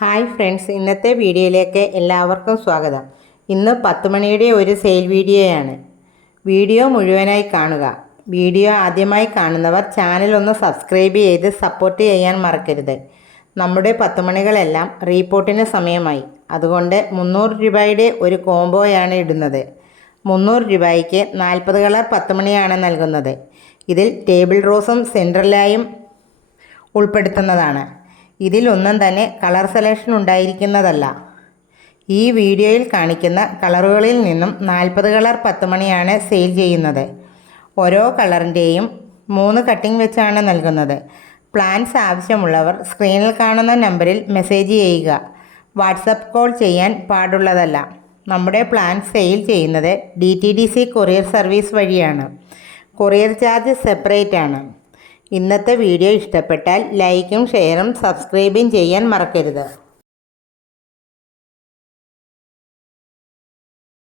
Hi friends, ഇന്നത്തെ വീഡിയോയിലേക്ക് എല്ലാവർക്കും സ്വാഗതം. ഇന്ന് 10 മണിയുടെ ഒരു സെയിൽ വീഡിയോയാണ്. വീഡിയോ മുഴുവനായി കാണുക. വീഡിയോ ആദ്യമായി കാണുന്നവർ ചാനൽ ഒന്ന് സബ്സ്ക്രൈബ് ചെയ്ത് സപ്പോർട്ട് ചെയ്യാൻ മറക്കരുത്. നമ്മുടെ 10 മണികളെല്ലാം റീപോർട്ടിന് സമയമായി. അതുകൊണ്ട് 300 രൂപയുടെ ഒരു കോംബോയാണ് ഇടുന്നത്. 300 രൂപയ്ക്ക് 40 കളർ 10 മണിയാണ് നൽകുന്നത്. ഇതിൽ ടേബിൾ റോസും സെൻട്രലായും ഉൾപ്പെടുത്തുന്നതാണ്. ഇതിലൊന്നും തന്നെ കളർ സെലക്ഷൻ ഉണ്ടായിരിക്കുന്നതല്ല. ഈ വീഡിയോയിൽ കാണിക്കുന്ന കളറുകളിൽ നിന്നും 40 കളർ 10 മണിയാണ് സെയിൽ ചെയ്യുന്നത്. ഓരോ കളറിൻ്റെയും 3 കട്ടിംഗ് വെച്ചാണ് നൽകുന്നത്. പ്ലാൻസ് ആവശ്യമുള്ളവർ സ്ക്രീനിൽ കാണുന്ന നമ്പറിൽ മെസ്സേജ് ചെയ്യുക. വാട്സപ്പ് കോൾ ചെയ്യാൻ പാടുള്ളതല്ല. നമ്മുടെ പ്ലാൻ സെയിൽ ചെയ്യുന്നത് DTDC കൊറിയർ സർവീസ് വഴിയാണ്. കൊറിയർ ചാർജ് സെപ്പറേറ്റ് ആണ്. ഇന്നത്തെ വീഡിയോ ഇഷ്ടപ്പെട്ടാൽ ലൈക്കും ഷെയറും സബ്സ്ക്രൈബും ചെയ്യാൻ മറക്കരുത്.